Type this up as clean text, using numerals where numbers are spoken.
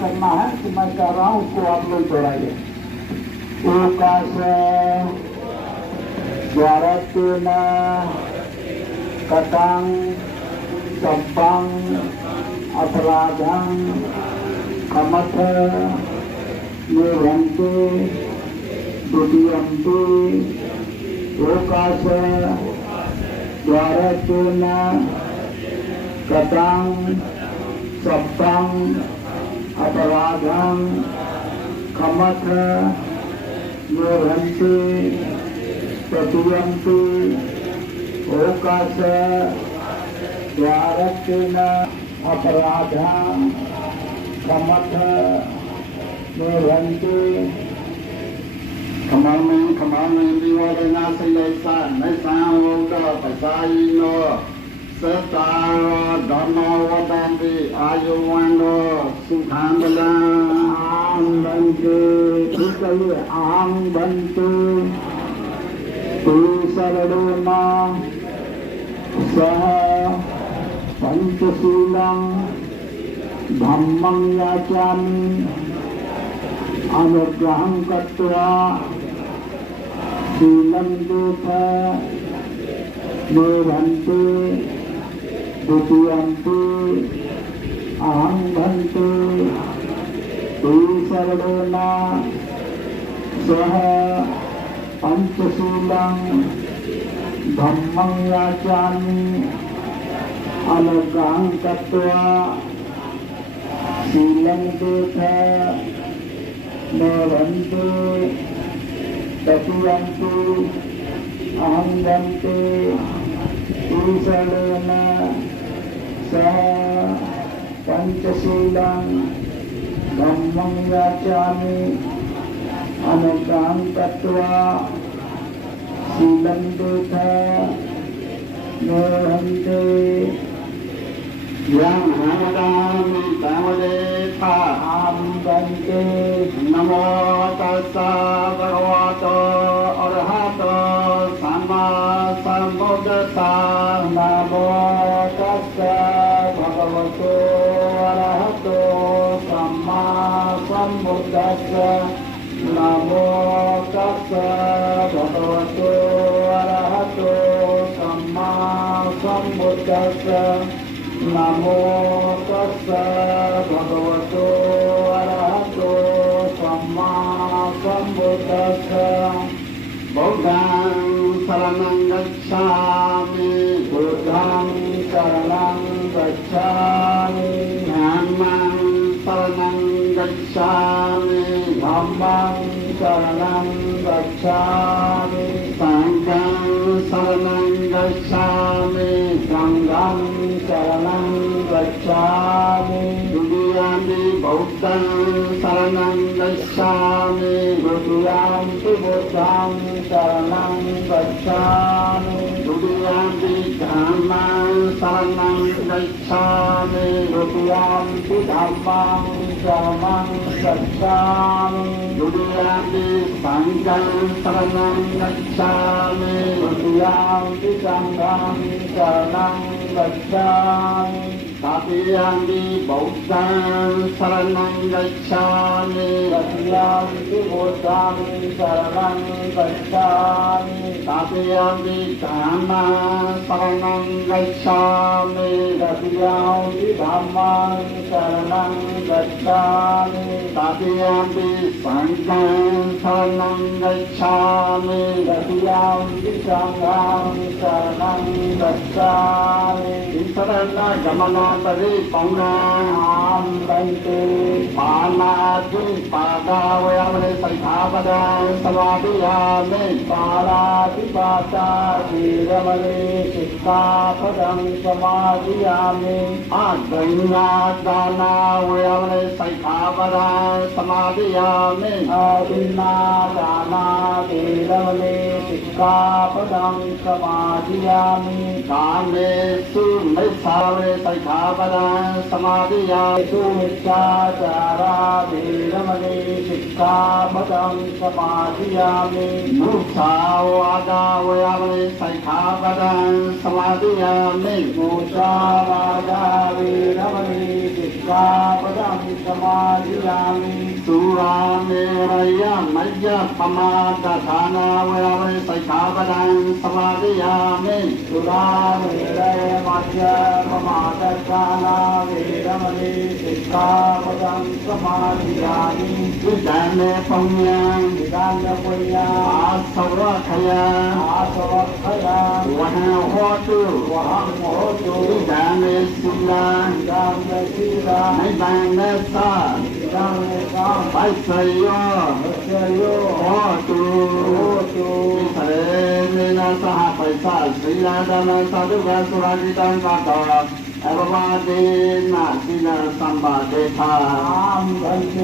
करना है कि मैं कह रहा हूँ उसको आप लोग दोहराइए। ओकाश द्वारतेन कटां संपं अपराधं कमथ निवृत्ति द्वितीयंति ओकाश द्वारतेन कटां संपं अपराधं कमथ निवृत्ति तृतीयंति ओकाश द्वारतेन अपराधं कमथ निवृत्ति Kemarin diwali nasi lesan, lesan loka pasayino, setara dhamma wadanti ayuwano sukhandala. aham bante tukali aham bante tu saradona sah panchasilam dhammam yachami anugraham katva Silam dukha nirante dutiyanti aham bhante tu saradona saha panchasilam dhammam yachami anugraham katva silam dukha nirante तत्वंतु अहं बन्ते तुलसेन सह पंचशीलं धम्मं याचामि अनुग्रहं कृत्वा शीलं देथ निहन्ते Yang hadami tamadetha अहं बन्ते Namo tassa bhagavato arahato samma sambuddhassa नमो तस्सै भगवतो अरहतो सम्मा सम्बुद्धस्सै नमो तस्सै भगवतो अरहतो सम्मा सम्बुद्धस्सै नमो तस्सै भगवतो अरहतो सम्मा सम्बुद्धस्सै Buddhang saranang gacchami बुद्धं शरणं गच्छामि Dhammang saranang gacchami धम्मं शरणं गच्छामि Sanghang saranang gacchami संघं शरणं गच्छामि Dudiyami Buddhang saranang gacchami द्वितीयंति बुद्धं शरणं गच्छामि Dudiyami Dhammang saranang gacchami द्वितीयंति धम्मं शरणं गच्छामि Dudiyami Sanghang saranang gacchami द्वितीयंति संघं शरणं गच्छामि Tatiyami Buddhang saranang gacchami तृतीयंति बुद्धं शरणं गच्छामि Tatiyami Dhammang saranang gacchami तृतीयंति धम्मं शरणं गच्छामि Tatiyami Sanghang saranang gacchami तृतीयंति संघं शरणं गच्छामि Sarana gamanatari pauna aham bante Panati padavayamane saikhapada samadhiyami पालातिपाता वीरमणे शिक्षापदं समाधियामि Adanyadana saikhapada samadhiyami आदिन्नादाना वीरमणे शिक्षापदं समाधियामि Kamesu nisavane saikhapada samadhiyami सुमिच्छाचारा वीरमणे शिक्षापदं समाधियामि Musavadavayamane saikhapada samadhiyami मूषावादा वीरमणे ขาปะทังสมาธิยามิ สุราเมรยะมัจจปมาทฐานาเวรมณีสิกขาปะทังสมาธิยามิ สุราเมรัยมัจจปมาทฐานาเวรมณีสิกขาปะทังสมาธิยามิ วิจารเนปัญญา อิดานปุญญา อาสวะขยา อาสวัคยาว หาโหตุ วะหังโหตุ วิจารเนสุลา อิดานเมสีลา ในบางเนสา อิดานเมสา ไปเสยโย เสยโย โหตุ โหตุ วิสเรนินาสหปัสสะสีลาดานาสาธุกสุราจิตังกตาอรวาเดนะสินาสัมบาเดธา อามบันเต